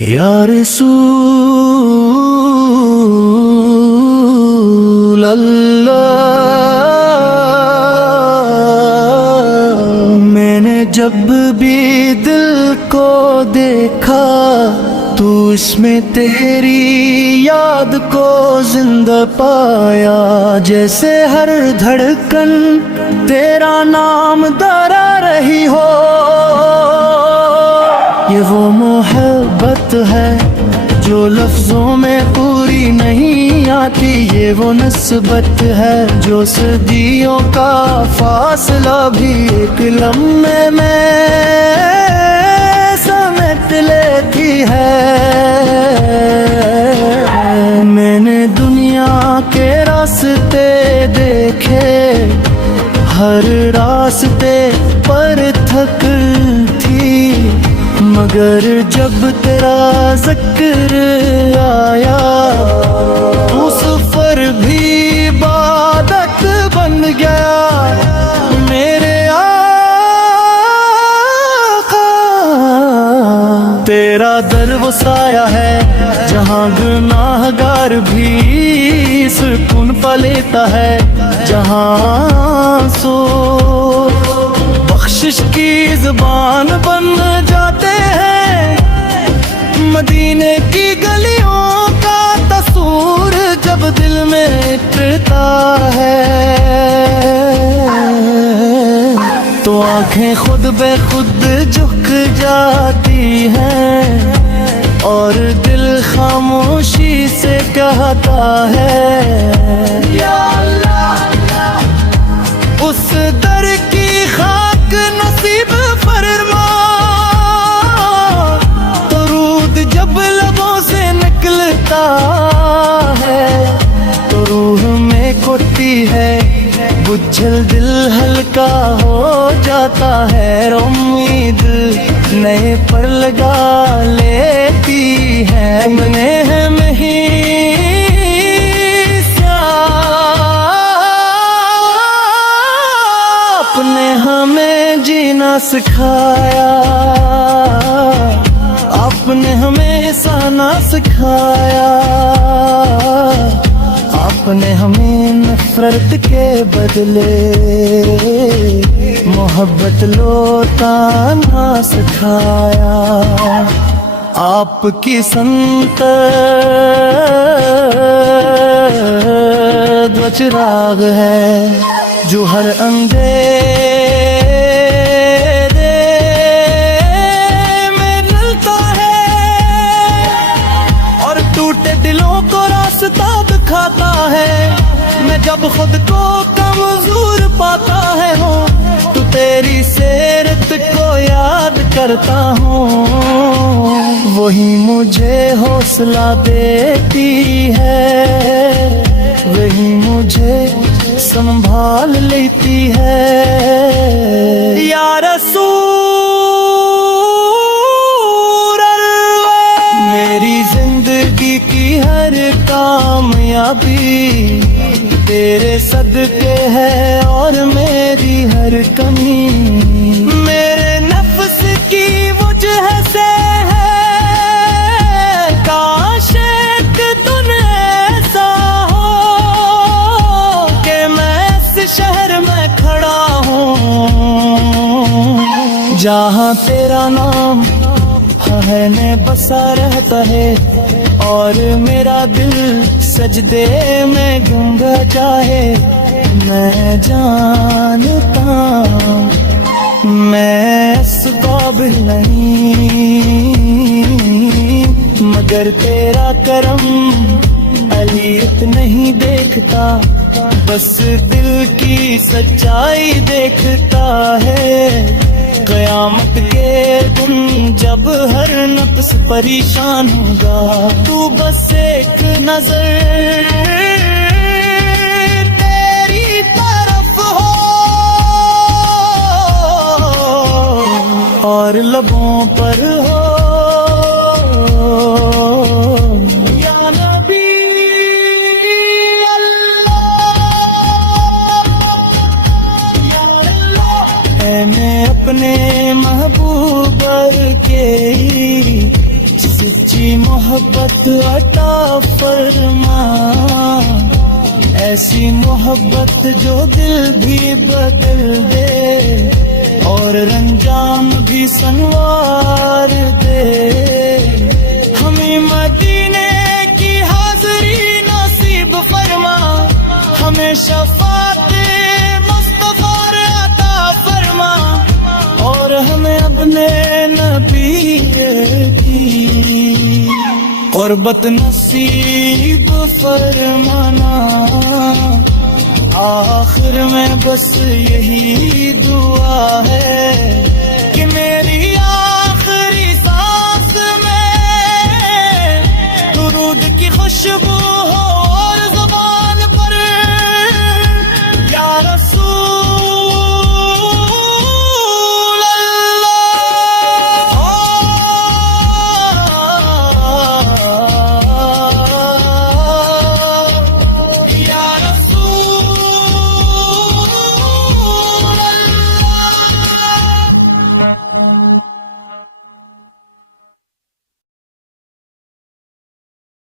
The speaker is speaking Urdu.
یا رسول اللہ، میں نے جب بھی دل کو دیکھا تو اس میں تیری یاد کو زندہ پایا، جیسے ہر دھڑکن تیرا نام دہرا رہی ہو۔ یہ وہ محبت ہے جو لفظوں میں پوری نہیں آتی، یہ وہ نسبت ہے جو صدیوں کا فاصلہ بھی ایک لمحے میں سمیٹ لیتی ہے۔ میں نے دنیا کے راستے دیکھے، ہر راستے پر تھک تھی، مگر جب تیرا ذکر آیا تو سفر بھی عبادت بن گیا۔ میرے آقا تیرا در وہ سایہ ہے جہاں گناہ گار بھی سکون پا لیتا ہے، جہاں سو بخشش کی زبان بن جاتے ہیں۔ مدینے کی گلیوں کا تصور جب دل میں اٹھتا ہے تو آنکھیں خود بے خود جھک جاتی ہیں، اور دل خاموشی سے کہتا ہے یا اللہ، اس در کی خاک نصیب فرما۔ درود جب لبوں سے نکلتا ہے تو روح میں کھوتی ہے، بجھل دل ہلکا ہو جاتا ہے، امید نئے پر لگا لیتی ہے۔ میں ہی آپ نے ہمیں جینا سکھایا، آپ نے ہمیں سہنا سکھایا، آپ نے ہمیں نفرت کے بدلے محبت لوٹانا سکھایا۔ آپ کی سنت وہ چراغ ہے جو ہر اندھیرے میں جلتا ہے، اور ٹوٹے دلوں کو راستہ دکھاتا ہے۔ میں جب خود کو کمزور پاتا ہے ہوں تو تیری سیرت کو یاد کرتا ہوں، وہی مجھے حوصلہ دیتی ہے، وہی مجھے سنبھال لیتی ہے۔ یا رسول اللہ، میری زندگی کی ہر کامیابی تیرے صدقے ہے، اور میری ہر کمی میرے نفس کی وجہ سے ہے۔ کاش ایک دن ایسا ہو کہ میں اس شہر میں کھڑا ہوں جہاں تیرا نام ہے نے بسا رہتا ہے، اور میرا دل سجدے میں گنگا چاہے۔ میں جانتا میں اس قابل نہیں، مگر تیرا کرم علیت نہیں دیکھتا، بس دل کی سچائی دیکھتا ہے۔ قیامت کے دن جب ہر نفس پریشان ہوگا، تو بس ایک نظر تیری طرف ہو، اور لبوں پر ہو یا نبی اللہ، یا اللہ۔ میں اپنے محبوب کے سچی محبت عطا فرما، ایسی محبت جو دل بھی بدل دے اور رنجام بھی سنوار دے، ہمیں مدینے کی حاضری نصیب فرما، ہمیں شفاعت مصطفیٰ عطا فرما، اور ہمیں اپنے نبی کی قربت نصیب فرمانا۔ آخر میں بس یہی دعا ہے کہ میری